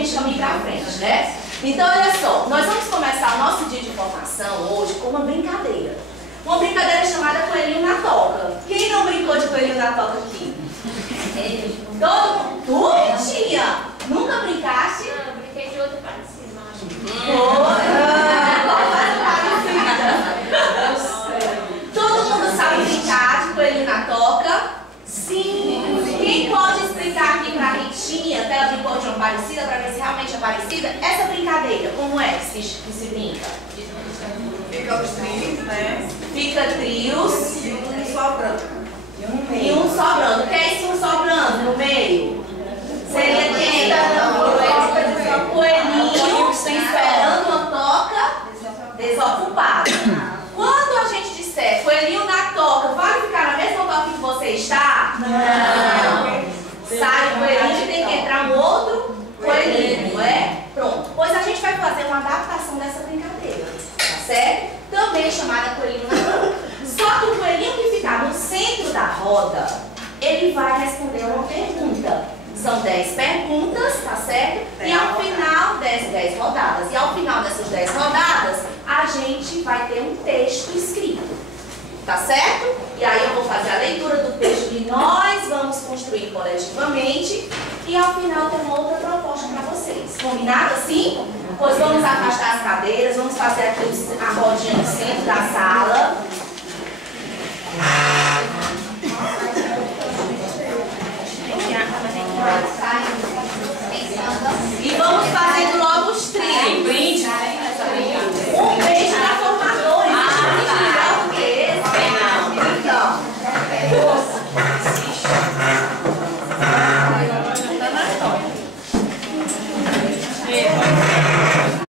gente caminha pra frente, né? Então, olha só, nós vamos começar o nosso dia de formação hoje com uma brincadeira. Uma brincadeira chamada Coelhinho na Toca. Quem não brincou de Coelhinho na Toca aqui? Todo mundo? Tu, Ritinha? Nunca brincaste? Não, eu brinquei de outra parecida, acho. Todo mundo sabe brincar de Coelhinho na Toca? Sim. Quem pode explicar aqui pra Ritinha, que ela brincou de uma parecida, pra ver se realmente é parecida? Essa brincadeira, como é que se brinca? Fica os trios, né? Fica trios. E um sobrando. E um sobrando. O que é esse um sobrando no meio? Seria quem? O coelhinho esperando uma toca desocupada. Quando a gente disser coelhinho na toca, vai ficar na mesma toca que você está? Não. Sai o coelhinho e tem que entrar um outro coelhinho, não é? Pronto. Pois a gente vai fazer uma adaptação dessa brincadeira, tá certo? Também chamada coelhinho na toca. Só que o coelhinho que ficar no centro da roda, ele vai responder uma pergunta. São 10 perguntas, tá certo? E ao final das 10 rodadas, dessas 10 rodadas, a gente vai ter um texto escrito, tá certo? E aí eu vou fazer a leitura do texto que nós vamos construir coletivamente e ao final tem uma outra proposta para vocês. Combinado assim? Pois vamos afastar as cadeiras, vamos fazer aqui a rodinha no centro da sala.